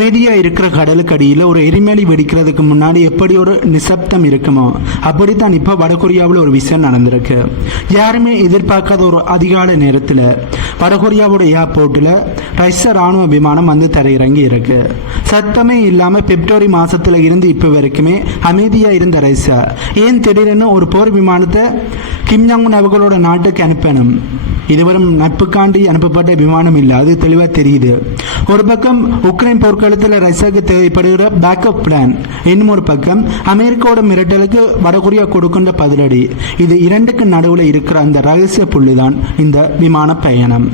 அமைதியா இருக்கிற கடலுக்கு அடியில் ஒரு எரிமலை வெடிக்கிறதுக்கு முன்னாடி எப்படி ஒரு நிசப்தம் இருக்குமோ அப்படித்தான் இப்ப வடகொரியாவில் ஒரு விஷயம் நடந்திருக்கு. யாருமே எதிர்பார்க்காத ஒரு அதிகாலை நேரத்தில் வடகொரியாவோட ஏர்போர்ட்டில் ரஷ்ய ராணுவ விமானம் வந்து தரையிறங்கி இருக்கு. சத்தமே இல்லாம பிப்ரவரி மாசத்துல இருந்து இப்ப வரைக்குமே அமைதியா இருந்த ரஷ்யா ஏன் திடீரென்னு ஒரு போர் விமானத்தை கிம் ஜாங் உன் அவர்களோட நாட்டுக்கு அனுப்பணும்? இதுவரும் நட்புக்காண்டி அனுப்பப்பட்ட விமானம் இல்லை, அது தெளிவா தெரியுது. ஒரு பக்கம் உக்ரைன் போர்க்களத்தில் ரஷ்யாவுக்கு தேவைப்படுகிற பேக்கப் பிளான், இன்னும் ஒரு பக்கம் அமெரிக்காவோட மிரட்டலுக்கு வடகொரியா கொடுக்கின்ற பதிலடி. இது இரண்டுக்கு நடுவில் இருக்கிற அந்த ரகசிய புள்ளிதான் இந்த விமான பயணம்.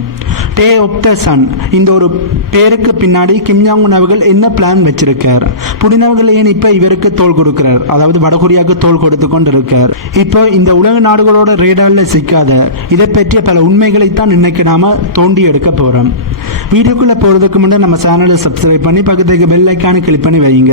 டே ஆஃப் த சன் இந்த ஒரு பேருக்கு பின்னாடி கிம் ஜாங் உன் அவர்கள் என்ன பிளான் வச்சிருக்கார்? புடின் அவர்கள் ஏன் இப்ப இவருக்கு தோல் கொடுக்கிறார், அதாவது வடகொரியாவுக்கு தோல் கொடுத்து கொண்டு இருக்கார்? இப்போ இந்த உலக நாடுகளோட ரேடார்ல சிக்காத இதை பற்றிய பல உண்மைகளைத்தான் இன்னைக்கு நாம தோண்டி எடுக்க போறோம். வீடியோக்குள்ள போறதுக்கு முன்னாடி நம்ம சேனலை சப்ஸ்கிரைப் பண்ணி பக்கத்துக்கு பெல் ஐக்கானை கிளிக் பண்ணி வைங்க.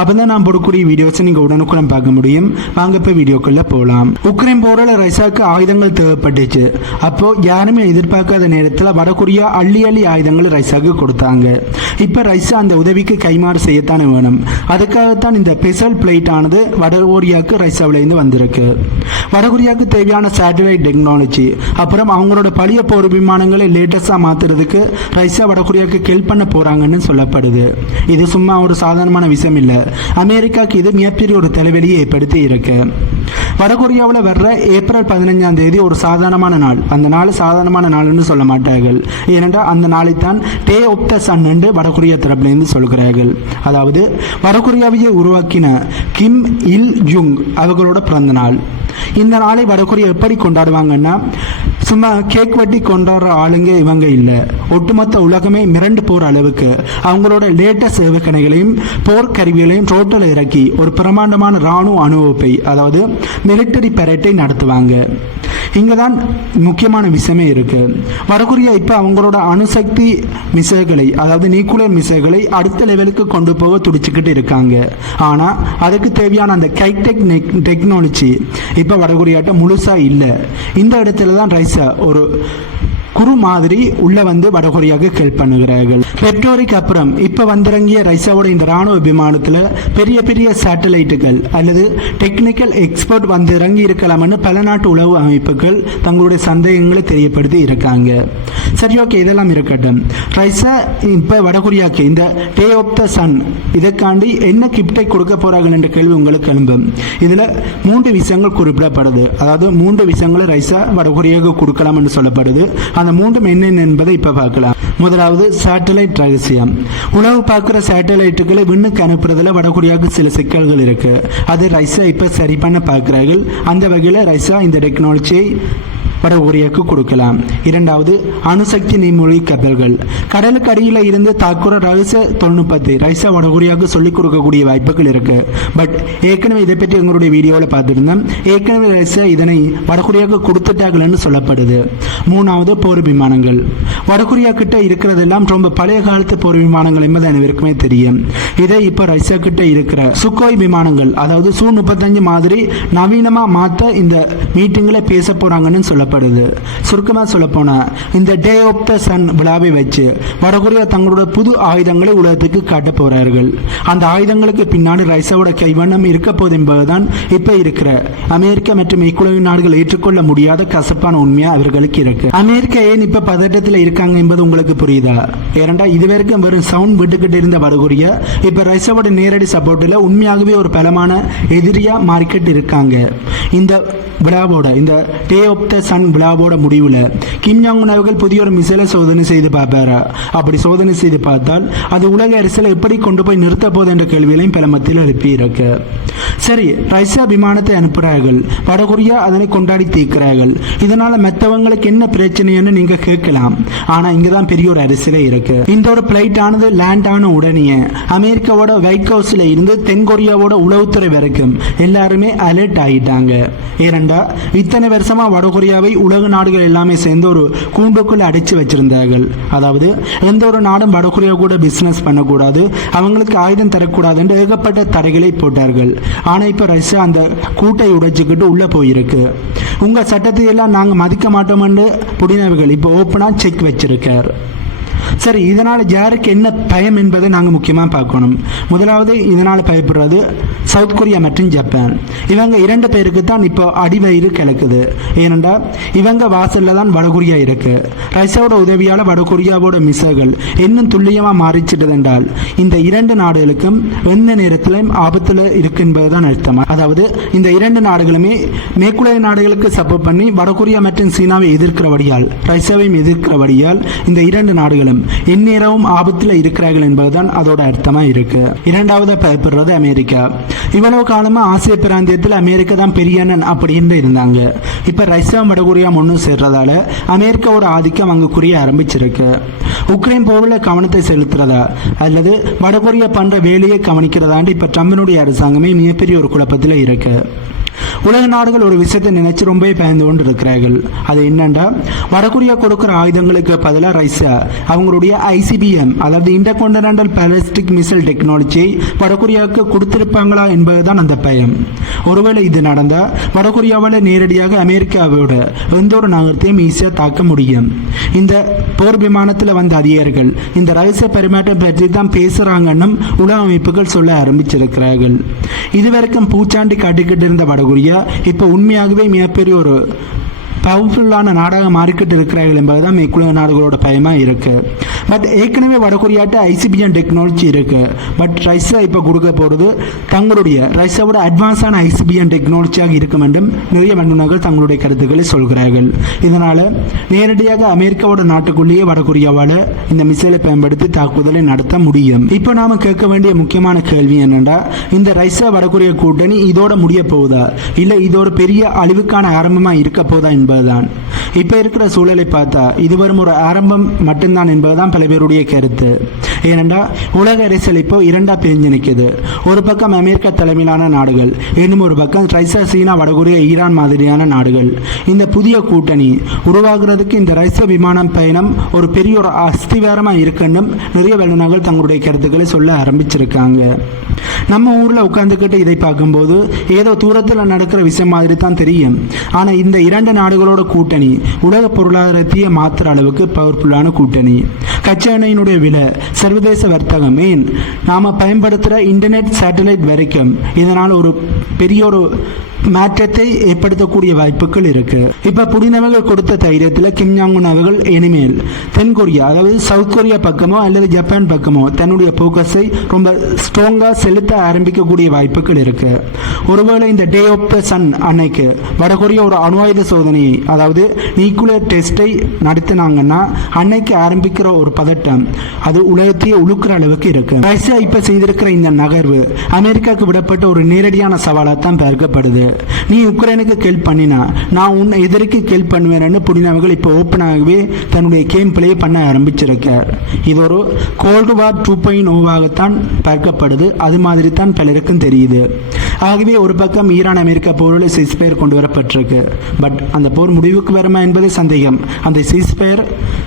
அப்பதான் நான் போடக்கூடிய வீடியோஸை நீங்க உடனுக்குடன் பார்க்க முடியும். வாங்க இப்ப வீடியோக்குள்ள போலாம். உக்ரைன் போரில் ரஷ்யாவுக்கு ஆயுதங்கள் தேவைப்பட்டுச்சு. அப்போ யாருமே எதிர்பார்க்காத நேரத்தில் வடகொரியா அள்ளி ஆயுதங்கள் ரஷ்யாவுக்கு கொடுத்தாங்க. இப்ப ரஷ்யா அந்த உதவிக்கு கைமாறு செய்யத்தானே வேணும். அதுக்காகத்தான் இந்த ஸ்பெஷல் பிளைட் ஆனது வடகொரியாவுக்கு ரஷ்யாவில இருந்து வந்திருக்கு. வடகொரியாவுக்கு தேவையான சேட்டலைட் டெக்னாலஜி, அப்புறம் அவங்களோட பழைய போர் விமானங்களை லேட்டஸ்டா மாத்துறதுக்கு ரஷ்யா வடகொரியாவுக்கு ஹெல்ப் பண்ண போறாங்கன்னு சொல்லப்படுது. இது சும்மா ஒரு சாதாரணமான விஷயம் இல்ல, அமெரிக்காவுக்கு இது மிகப்பெரிய ஒரு தலைவலியை ஏற்படுத்தி இருக்கு. வடகொரியாவில் வர்ற ஏப்ரல் 15ஆம் தேதி ஒரு சாதாரணமான நாள். அந்த நாள் சாதாரணமான நாள்னு சொல்ல மாட்டார்கள், ஏனென்றால் அந்த நாளைத்தான் டே ஆஃப் த சன் என்று வடகொரியா தரப்பிலிருந்து சொல்கிறார்கள். அதாவது வடகொரியாவையே உருவாக்கின கிம் இல் ஜுங் அவர்களோட பிறந்த நாள். இந்த நாளை வடகொரியா எப்படி கொண்டாடுவாங்கன்னா, சும்மா கேக் வெட்டி கொண்டாடுற ஆளுங்க இவங்க இல்லை. ஒட்டுமொத்த உலகமே மிரண்டு போற அளவுக்கு அவங்களோட லேட்டஸ்ட் ஏவுகணைகளையும் போர் கருவிகளையும் ரோட்டில் இறக்கி ஒரு பிரமாண்டமான ராணுவ அனுபவத்தை, அதாவது மிலிட்டரி பரேட்டை நடத்துவாங்க. இங்கதான் முக்கியமான விஷயமே இருக்கு. வடகொரியா இப்ப அவங்களோட அணுசக்தி மிசைல்களை, அதாவது நியூக்ளியர் மிசைல்களை அடுத்த லெவலுக்கு கொண்டு போக துடிச்சுக்கிட்டு இருக்காங்க. ஆனா அதுக்கு தேவையான அந்த கைடெக் டெக்னாலஜி இப்ப வடகொரியாட்ட முழுசா இல்லை. இந்த இடத்துல தான் ரஷ்யா ஒரு குரு மாதிரி உள்ள வந்து வடகொரியாவுக்கு ஹெல்ப் பண்ணுகிறார்கள். பிப்ரவரிக்கு அப்புறம் இப்ப வந்திறங்கிய ரஷ்யாவோட இந்த ராணுவ விமானத்துல பெரிய பெரிய சேட்டலைட்டுகள் அல்லது டெக்னிக்கல் எக்ஸ்பர்ட் வந்து இறங்கி இருக்கலாம்னு பல நாட்டு உளவு அமைப்புகள் தங்களுடைய சந்தேகங்களை தெரியப்படுத்தி இருக்காங்க. சரி, ஓகே, இதெல்லாம் இருக்கட்டும். ரஷ்யா இப்ப வடகொரியாவுக்கு இந்த டே ஆஃப் த சன் இதற்காண்டி என்ன கிப்டை கொடுக்க போறார்கள் என்ற கேள்வி உங்களுக்கு எழும்பும். இதுல 3 விஷயங்கள் குறிப்பிடப்படுது. அதாவது 3 விஷயங்களை ரஷ்யா வடகொரியாவுக்கு கொடுக்கலாம் என்று சொல்லப்படுது. அந்த 3 என்னென்ன என்பதை இப்ப பார்க்கலாம். முதலாவது சேட்டலைட் ரகசியம். உளவு பார்க்கிற சேட்டலைட்டுகளை விண்ணுக்கு அனுப்புறதுல வடகொரியாவுக்கு சில சிக்கல்கள் இருக்கு. அது ரஷ்யா இப்ப சரி பண்ண பார்க்கிறார்கள். அந்த வகையில் ரஷ்யா இந்த டெக்னாலஜியை வடகொரியாவுக்கு கொடுக்கலாம். இரண்டாவது அணுசக்தி நீர்மூழ்கி கப்பல்கள். கடலுக்கு அடியில் இருந்து தாக்குற ரகசிய தொழில்நுட்பத்தை ரஷ்யா வடகொரியாவுக்கு சொல்லிக் கொடுக்கக்கூடிய வாய்ப்புகள் இருக்கு. பட் ஏற்கனவே இதை பற்றி எங்களுடைய வீடியோவில் பார்த்துருந்தோம். ஏற்கனவே ரஷ்யா இதனை வடகொரியாவுக்கு கொடுத்துட்டாங்கன்னு சொல்லப்படுது. மூணாவது போர் விமானங்கள். வடகொரியா கிட்ட இருக்கிறதெல்லாம் ரொம்ப பழைய காலத்து போர் விமானங்கள் என்பது அனைவருக்குமே தெரியும். இதை இப்ப ரஷ்யா கிட்ட இருக்கிற சுக்கோய் விமானங்கள், அதாவது Su-35 மாதிரி நவீனமா மாத்த இந்த மீட்டிங்ல பேச போறாங்கன்னு சொல்லப்படுது. சுருக்கமா சொல்ல போனா இந்த டே ஆஃப் த சன் விழாவை வச்சு வடகொரியா தங்களோட புது ஆயுதங்களை உலகத்துக்கு காட்ட போறார்கள். அந்த ஆயுதங்களுக்கு பின்னாடி ரஷ்யாவோட கைவண்ணம் இருக்க போது என்பதுதான் இப்ப இருக்கிற அமெரிக்கா மற்றும் இக்குழு நாடுகள் ஏற்றுக்கொள்ள முடியாத கசப்பான உண்மையா அவர்களுக்கு இருக்கு. அமெரிக்கா ஏன் இப்ப பதட்டத்தில் இருக்காங்க என்பது உங்களுக்கு புரியுதா? ஏனென்றா இதுவரைக்கும் வெறும் சவுண்ட் விட்டுக்கிட்டு இருந்த வடகொரியா இப்ப ரஷ்யாவோட நேரடி சப்போர்ட்ல உண்மையாகவே ஒரு பலமான எதிரியா மாறிக்கிட்டு இருக்காங்க. இந்த விழாவோட, இந்த டே ஆஃப் த சன் விழாவோட முடிவுல கிம் ஜாங் உன் அவர்கள் புதிய ஒரு மிசைலை சோதனை செய்து பார்ப்பாரா? அப்படி சோதனை செய்து பார்த்தால் அது உலக அரசியலை எப்படி கொண்டு போய் நிறுத்த போது என்ற கேள்விகளையும் பல மத்தியில் எழுப்பி இருக்கு. சரி, ரஷ்யா விமானத்தை அனுப்புகிறார்கள், வடகொரியா அதனை கொண்டாடி தீர்க்கிறார்கள். இதனால மற்றவங்களுக்கு என்ன பிரச்சனைன்னு நீங்க கேட்கலாம். ஆனா இங்கதான் பெரிய ஒரு அரசியலே இருக்கு. இந்த ஒரு பிளைட் ஆனது லேண்ட் ஆன உடனே அமெரிக்காவோட ஒயிட் ஹவுஸ்ல இருந்து தென்கொரியாவோட உளவுத்துறை வரைக்கும் எல்லாருமே அலர்ட் ஆகிட்டாங்க. ஏனென்றா இத்தனை வருஷமா வடகொரியாவை உலக நாடுகள் எல்லாமே சேர்ந்து ஒரு கூண்டுக்குள்ள அடைச்சு வச்சிருந்தார்கள். அதாவது எந்த ஒரு நாடும் வடகொரியா கூட பிசினஸ் பண்ணக்கூடாது, அவங்களுக்கு ஆயுதம் தரக்கூடாது என்று ஏகப்பட்ட தடைகளை போட்டார்கள். ஆனா இப்ப ரஷ்யா அந்த கூட்டை உடைச்சுக்கிட்டு உள்ள போயிருக்கு. உங்க சட்டத்தை எல்லாம் நாங்க மதிக்க மாட்டோம் என்று புடினவர்கள் இப்ப ஓப்பனா செக் வச்சிருக்கார். சரி, இதனால் யாருக்கு என்ன பயம் என்பதை நாங்கள் முக்கியமாக பார்க்கணும். முதலாவது இதனால் பயப்படுறது சவுத் கொரியா மற்றும் ஜப்பான். இவங்க 2 பேருக்கு தான் இப்போ அடிவயிறு கிழக்குது. ஏனென்றால் இவங்க வாசலில் தான் வடகொரியா இருக்கு. ரஷ்யாவோட உதவியால் வடகொரியாவோட மிசைல்கள் இன்னும் துல்லியமாக மாறிச்சிட்டது என்றால் இந்த 2 நாடுகளுக்கும் எந்த நேரத்திலும் ஆபத்தில் இருக்கு என்பதுதான் அர்த்தம். அதாவது இந்த 2 நாடுகளுமே மேற்குலக நாடுகளுக்கு சப்போர்ட் பண்ணி வடகொரியா மற்றும் சீனாவை எதிர்க்கிறபடியால் ரஷ்யாவையும் எதிர்க்கிறபடியால் இந்த 2 நாடுகளும் எந்நேரமும் ஆபத்தில் இருக்கிறார்கள் என்பதுதான் அதோட அர்த்தமா இருக்கு. இரண்டாவது பயப்படுறது அமெரிக்கா. இவ்வளவு காலமா ஆசிய பிராந்தியத்தில் அமெரிக்கா தான் பெரிய அண்ணன் அப்படின்னு இருந்தாங்க. இப்ப ரஷ்யா வடகொரியா ஒன்று சேர்றதால அமெரிக்காவோட ஆதிக்கம் அங்கு குறைய ஆரம்பிச்சிருக்கு. உக்ரைன் போரில் கவனத்தை செலுத்துறதா அல்லது வடகொரியா பண்ற வேலையை கவனிக்கிறதாண்டு இப்ப ட்ரம்பினுடைய அரசாங்கமே மிகப்பெரிய ஒரு குழப்பத்தில் இருக்கு. உலக நாடுகள் ஒரு விஷயத்தை நினைச்சு ரொம்ப பயந்து கொண்டு இருக்கிறார்கள். அது என்னன்னா, வடகொரியா கொடுக்கிற ஆயுதங்களுக்கு பதிலாக ரஷ்யா அவங்களுடைய ICBM அதாவது இன்டர்கான்டினென்டல் பாலிஸ்டிக் மிசைல் டெக்னாலஜியை வடகொரியாவுக்கு கொடுத்திருப்பாங்களா என்பதுதான் அந்த பயம். ஒருவேளை இது நடந்தால் வடகொரியாவால் நேரடியாக அமெரிக்காவோட எந்த ஒரு நகரத்தையும் ஈஸியாக தாக்க முடியும். இந்த போர் விமானத்தில் வந்த அதிகாரிகள் இந்த ரகசிய பரிமாற்றம் பற்றி தான் பேசுறாங்கன்னு உலக அமைப்புகள் சொல்ல ஆரம்பிச்சிருக்கிறார்கள். இதுவரைக்கும் பூச்சாண்டி காட்டிக்கிட்டு இருந்த வடகொரியா இப்போ உண்மையாகவே மிகப்பெரிய ஒரு பவர்ஃபுல்லான நாடாக மாறிக்கிட்டு இருக்கிறார்கள் என்பதுதான் மேற்குலக நாடுகளோட பயமா இருக்கு. பட் ஏற்கனவே வடகொரியாட்ட ICBM டெக்னாலஜி இருக்கு. பட் ரஷ்யா இப்போ கொடுக்க போறது தங்களுடைய ரஷ்யாவோட அட்வான்ஸான ICBM டெக்னாலஜியாக இருக்கும் என்றும் நிறைய வல்லுநர்கள் தங்களுடைய கருத்துக்களை சொல்கிறார்கள். இதனால நேரடியாக அமெரிக்காவோட நாட்டுக்குள்ளேயே வடகொரியாவால் இந்த மிசைலை பயன்படுத்தி தாக்குதலை நடத்த முடியும். இப்போ நாம கேட்க வேண்டிய முக்கியமான கேள்வி என்னன்னா, இந்த ரஷ்யா வடகொரியா கூட்டணி இதோட முடிய போகுதா இல்ல இதோட பெரிய அழிவுக்கான ஆரம்பமா இருக்க போதா என்பதுதான். இப்ப இருக்கிற சூழலை பார்த்தா இது வரும் ஒரு ஆரம்பம் மட்டும்தான் என்பதுதான் பல பேருடைய கருத்து. ஏனென்றால் உலக அரசியல் இப்போ 2ஆ பிரிஞ்சு நிற்குது. ஒரு பக்கம் அமெரிக்கா தலைமையிலான நாடுகள், இன்னும் ஒரு பக்கம் ரஷ்யா, சீனா, வடகொரியா, ஈரான் மாதிரியான நாடுகள். இந்த புதிய கூட்டணி உருவாகிறதுக்கு இந்த ரஷ்ய விமானம் பயணம் ஒரு பெரிய ஒரு அஸ்திவாரமாக இருக்குன்னு நிறைய வல்லுநர்கள் தங்களுடைய கருத்துக்களை சொல்ல ஆரம்பிச்சிருக்காங்க. நம்ம ஊரில் உட்காந்துக்கிட்டு இதை பார்க்கும்போது ஏதோ தூரத்தில் நடக்கிற விஷயம் மாதிரி தான் தெரியும். ஆனால் இந்த 2 நாடுகளோட கூட்டணி உலக பொருளாதாரத்தையே மாற்றுற அளவுக்கு பவர்ஃபுல்லான கூட்டணி. கச்சா எண்ணெயினுடைய விலை, சர்வதேச வர்த்தகம், ஏன் நாம பயன்படுத்துகிற இன்டர்நெட், சேட்டலைட் வரைக்கும் இதனால் ஒரு பெரிய ஒரு மாற்றத்தை ஏற்படுத்தக்கூடிய வாய்ப்புகள் இருக்கு. இப்ப புடின் அவர்கள் கொடுத்த தைரியத்தில் கிம் ஜாங் உன் அவர்கள் இனிமேல் தென்கொரியா அதாவது சவுத் கொரியா பக்கமோ அல்லது ஜப்பான் பக்கமோ தன்னுடைய போக்கஸை ரொம்ப ஸ்ட்ராங்கா செலுத்த ஆரம்பிக்கக்கூடிய வாய்ப்புகள் இருக்கு. ஒருவேளை இந்த டே ஆஃப் த சன் அன்னைக்கு வடகொரியா ஒரு அணு ஆயுத சோதனையை அதாவது நியூக்ளியர் டெஸ்டை நடத்தினாங்கன்னா அன்னைக்கு ஆரம்பிக்கிற ஒரு பதட்டம் அது உலகத்தையே உழுக்கிற அளவுக்கு இருக்கு. ரஷ்யா இப்ப செய்திருக்கிற இந்த நகர்வு அமெரிக்காவுக்கு விடப்பட்ட ஒரு நேரடியான சவாலாக தான் பார்க்கப்படுது. நீ உக்ரைனுக்கு ஹெல்ப் பண்ணினா நான் உன்னை எதிர்க்கு ஹெல்ப் பண்ணுவேன்னு புடின் அவர்கள் இப்போ ஓப்பனாகவே தன்னுடைய கேம் பிளே பண்ண ஆரம்பிச்சிருக்கார். இது ஒரு கோல்டு வார் 2.0 பார்க்கப்படுது. அது மாதிரி தான் பலருக்கும் தெரியுது. ஆகவே ஒரு பக்கம் ஈரான் அமெரிக்கா போரில் சீஸ்பயர் கொண்டு வரப்பட்டிருக்கு. பட் அந்த போர் முடிவுக்கு வருமா என்பது சந்தேகம். அந்த சீஸ்பயர்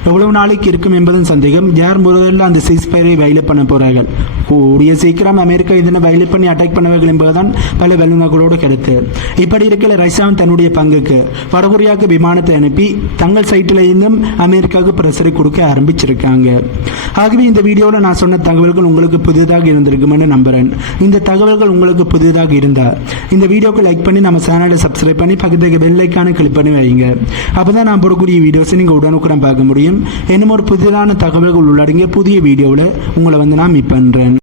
எவ்வளவு நாளைக்கு இருக்கும் என்பதும் சந்தேகம். யார் முதல்ல அந்த சீஸ்பயரை வயலேட் பண்ண போறார்கள்? கூடிய சீக்கிரம் அமெரிக்கா இதனை வயலேட் பண்ணி அட்டாக் பண்ணுவார்கள் என்பதுதான் பல வல்லுநர்களோட கருத்து. இப்படி இருக்கிற ரஷ்யாவும் தன்னுடைய பங்குக்கு வடகொரியாவுக்கு விமானத்தை அனுப்பி தங்கள் சைட்டில் இருந்தும் அமெரிக்காவுக்கு பிரஷரை கொடுக்க ஆரம்பிச்சிருக்காங்க. ஆகவே இந்த வீடியோவில் நான் சொன்ன தகவல்கள் உங்களுக்கு புதிதாக இருந்திருக்குமென்னு நம்புறேன். இந்த தகவல்கள் உங்களுக்கு புதிதாக இருந்தால் இந்த வீடியோக்கு லைக் பண்ணி நம்ம சேனலை சப்ஸ்கிரைப் பண்ணி பக்கத்துக்கு பெல் ஐக்கானை கிளிக் பண்ணி வைங்க. அப்பதான் நான் போடக்கூடிய வீடியோஸை நீங்கள் உடனுக்குடன் பார்க்க முடியும். இன்னும் ஒரு புதிதான தகவல்கள் உள்ளடங்கிய புதிய வீடியோவில் உங்களை நான் மீட் பண்ணுறேன்.